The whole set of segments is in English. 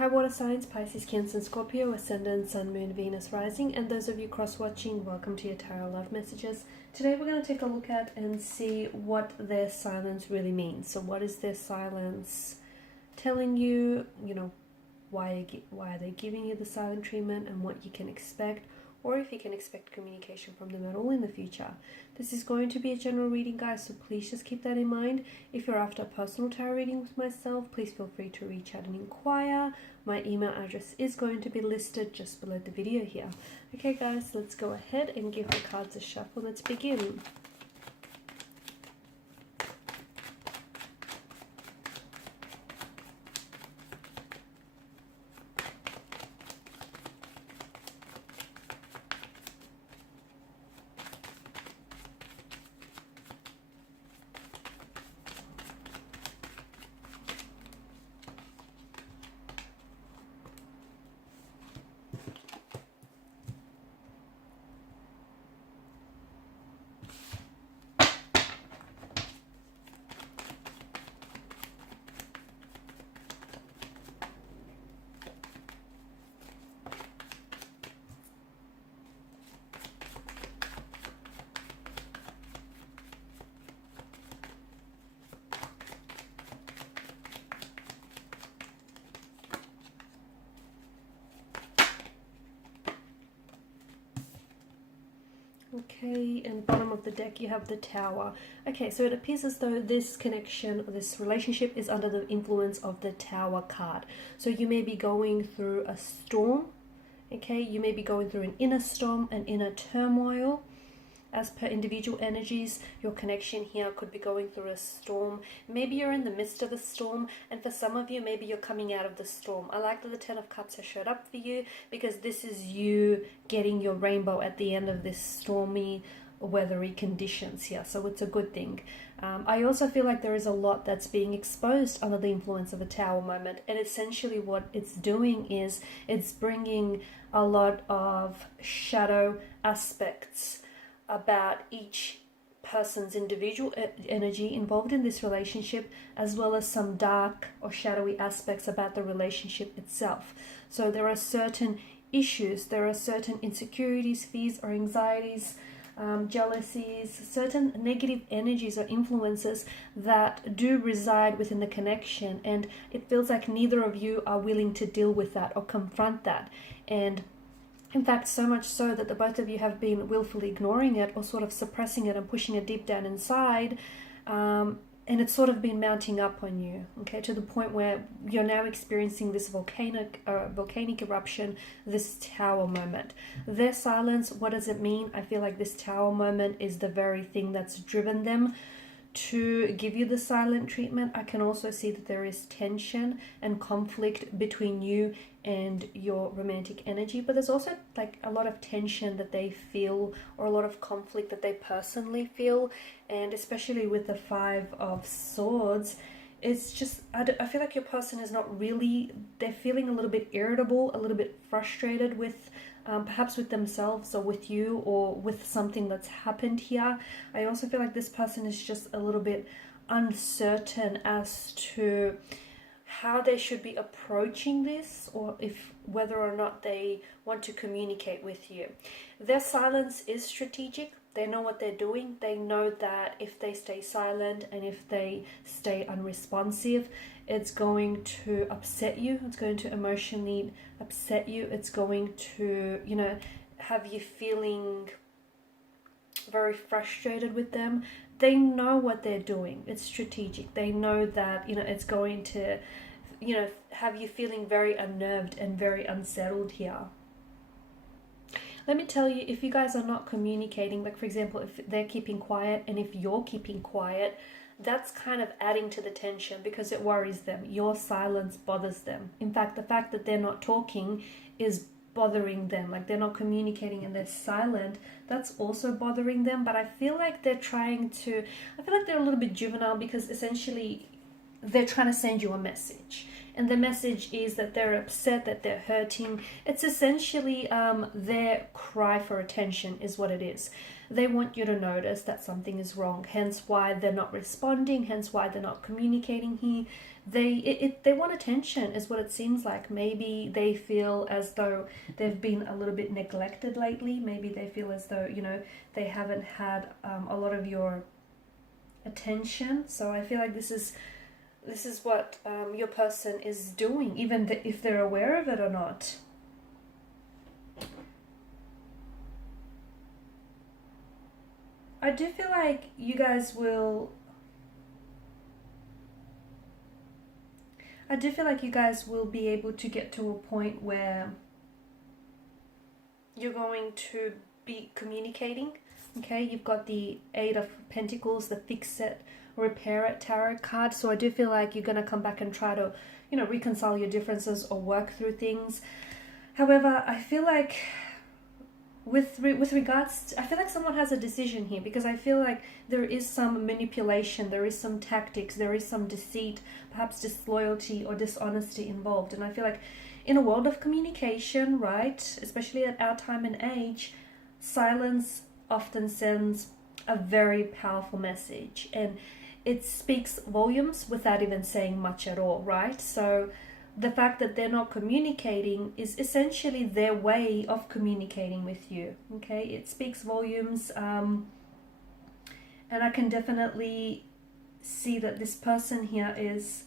Hi water signs, Pisces, Cancer, and Scorpio, Ascendant, Sun, Moon, Venus, Rising, and those of you cross-watching, welcome to your Tarot Love Messages. Today we're going to take a look at and see what their silence really means. So what is their silence telling you, why are they giving you the silent treatment and what you can expect, or if you can expect communication from them at all in the future. This is going to be a general reading, guys, so please just keep that in mind. If you're after a personal tarot reading with myself, please feel free to reach out and inquire. My email address is going to be listed just below the video here. Okay, guys, let's go ahead and give the cards a shuffle. Let's begin. Okay, and bottom of the deck you have the Tower. Okay, so it appears as though this connection, this relationship is under the influence of the Tower card. So you may be going through a storm, okay? You may be going through an inner storm, an inner turmoil. As per individual energies, your connection here could be going through a storm. Maybe you're in the midst of a storm, and for some of you, maybe you're coming out of the storm. I like that the Ten of Cups has showed up for you, because this is you getting your rainbow at the end of this stormy, weathery conditions here. So it's a good thing. I also feel like there is a lot that's being exposed under the influence of a Tower moment, and essentially what it's doing is it's bringing a lot of shadow aspects about each person's individual energy involved in this relationship, as well as some dark or shadowy aspects about the relationship itself. So there are certain issues, there are certain insecurities, fears or anxieties, jealousies, certain negative energies or influences that do reside within the connection, and it feels like neither of you are willing to deal with that or confront that. And in fact, so much so that the both of you have been willfully ignoring it or sort of suppressing it and pushing it deep down inside. And it's sort of been mounting up on you, okay, to the point where you're now experiencing this volcanic eruption, this Tower moment. Their silence, what does it mean? I feel like this Tower moment is the very thing that's driven them to give you the silent treatment. I can also see that there is tension and conflict between you and your romantic energy, but there's also like a lot of tension that they feel, or a lot of conflict that they personally feel. And especially with the Five of Swords, it's just, I feel like your person is not really, they're feeling a little bit irritable, a little bit frustrated with perhaps with themselves or with you or with something that's happened here. I also feel like this person is just a little bit uncertain as to how they should be approaching this, or if whether or not they want to communicate with you. Their silence is strategic. They know what they're doing. They know that if they stay silent and if they stay unresponsive, it's going to upset you. It's going to emotionally upset you. It's going to, have you feeling very frustrated with them. They know what they're doing. It's strategic. They know that, it's going to, have you feeling very unnerved and very unsettled here. Let me tell you, if you guys are not communicating, like for example, if they're keeping quiet and if you're keeping quiet, that's kind of adding to the tension because it worries them. Your silence bothers them. In fact, the fact that they're not talking is bothering them. Like they're not communicating and they're silent, that's also bothering them. But I feel like they're a little bit juvenile, because essentially they're trying to send you a message. And the message is that they're upset, that they're hurting. It's essentially their cry for attention is what it is. They want you to notice that something is wrong, hence why they're not responding, hence why they're not communicating here. they want attention is what it seems like. Maybe they feel as though they've been a little bit neglected lately. Maybe they feel as though, you know, they haven't had a lot of your attention. So I feel like this is what your person is doing, even if they're aware of it or not. I do feel like you guys will be able to get to a point where you're going to be communicating. Okay, you've got the Eight of Pentacles, the Fix It, Repair It tarot card. So I do feel like you're going to come back and try to, you know, reconcile your differences or work through things. However, I feel like with regards to, I feel like someone has a decision here, because I feel like there is some manipulation, there is some tactics, there is some deceit, perhaps disloyalty or dishonesty involved. And I feel like in a world of communication, right, especially at our time and age, silence often sends a very powerful message, and it speaks volumes without even saying much at all, right? So the fact that they're not communicating is essentially their way of communicating with you. Okay, it speaks volumes, and I can definitely see that this person here is,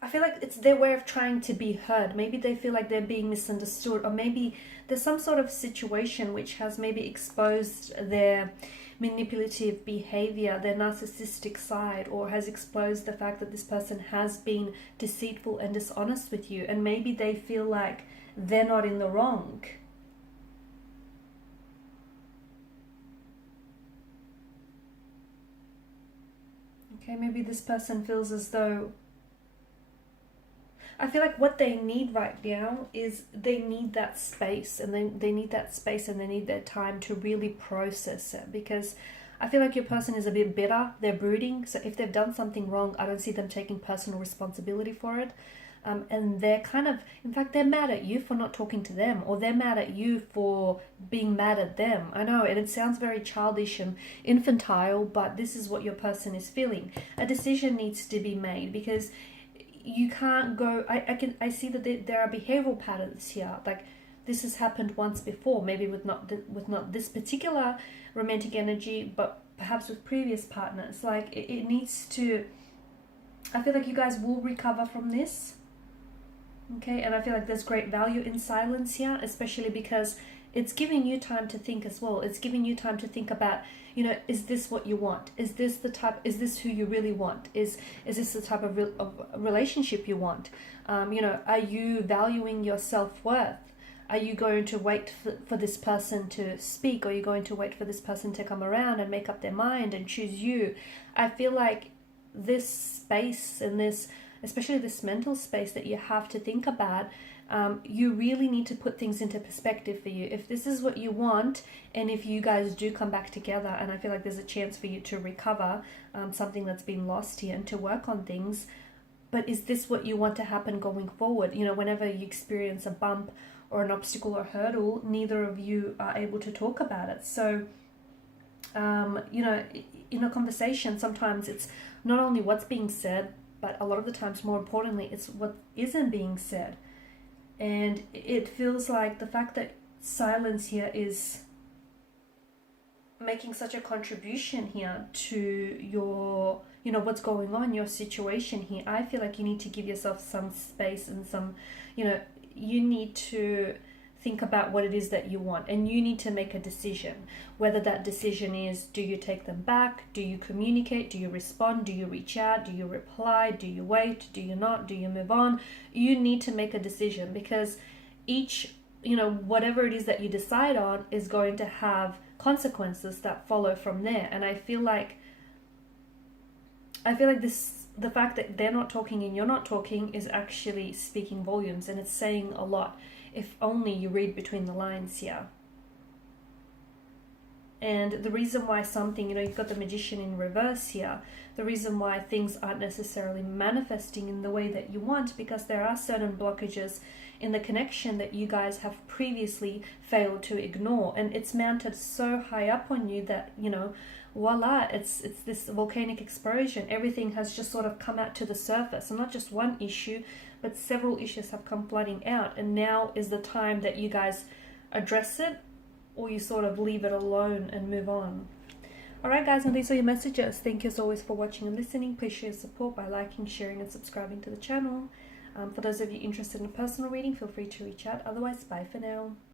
I feel like it's their way of trying to be heard. Maybe they feel like they're being misunderstood, or maybe there's some sort of situation which has maybe exposed their manipulative behavior, their narcissistic side, or has exposed the fact that this person has been deceitful and dishonest with you, and maybe they feel like they're not in the wrong. Okay, maybe this person feels as though, I feel like what they need right now is they need that space, and they need that space, and they need their time to really process it, because I feel like your person is a bit bitter, they're brooding. So if they've done something wrong, I don't see them taking personal responsibility for it. And they're kind of, in fact, they're mad at you for not talking to them, or they're mad at you for being mad at them. I know, and it sounds very childish and infantile, but this is what your person is feeling. A decision needs to be made, because you can't go, I see that there are behavioral patterns here. Like, this has happened once before, maybe with not this particular romantic energy, but perhaps with previous partners. Like, it needs to, I feel like you guys will recover from this. Okay, and I feel like there's great value in silence here, especially because it's giving you time to think as well. It's giving you time to think about, you know, is this what you want? Is this the type, is this who you really want? Is this the type of relationship you want? You know, are you valuing your self-worth? Are you going to wait for this person to speak? Or are you going to wait for this person to come around and make up their mind and choose you? I feel like this space and this, especially this mental space that you have to think about, you really need to put things into perspective for you. If this is what you want, and if you guys do come back together, and I feel like there's a chance for you to recover something that's been lost here and to work on things, but is this what you want to happen going forward? You know, whenever you experience a bump or an obstacle or hurdle, neither of you are able to talk about it. So, you know, in a conversation, sometimes it's not only what's being said, but a lot of the times, more importantly, it's what isn't being said. And it feels like the fact that silence here is making such a contribution here to your, you know, what's going on, your situation here. I feel like you need to give yourself some space and some, you know, you need to think about what it is that you want, and you need to make a decision. Whether that decision is, do you take them back? Do you communicate? Do you respond? Do you reach out? Do you reply? Do you wait? Do you not? Do you move on? You need to make a decision, because each, you know, whatever it is that you decide on is going to have consequences that follow from there. And I feel like this, the fact that they're not talking and you're not talking, is actually speaking volumes, and it's saying a lot. If only you read between the lines here. And the reason why something, you've got the Magician in reverse here, the reason why things aren't necessarily manifesting in the way that you want, because there are certain blockages in the connection that you guys have previously failed to ignore. And it's mounted so high up on you that, voila, it's this volcanic explosion. Everything has just sort of come out to the surface. And not just one issue, but several issues have come flooding out. And now is the time that you guys address it, or you sort of leave it alone and move on. Alright guys, and these are your messages. Thank you as always for watching and listening. Please show your support by liking, sharing and subscribing to the channel. For those of you interested in a personal reading, feel free to reach out. Otherwise, bye for now.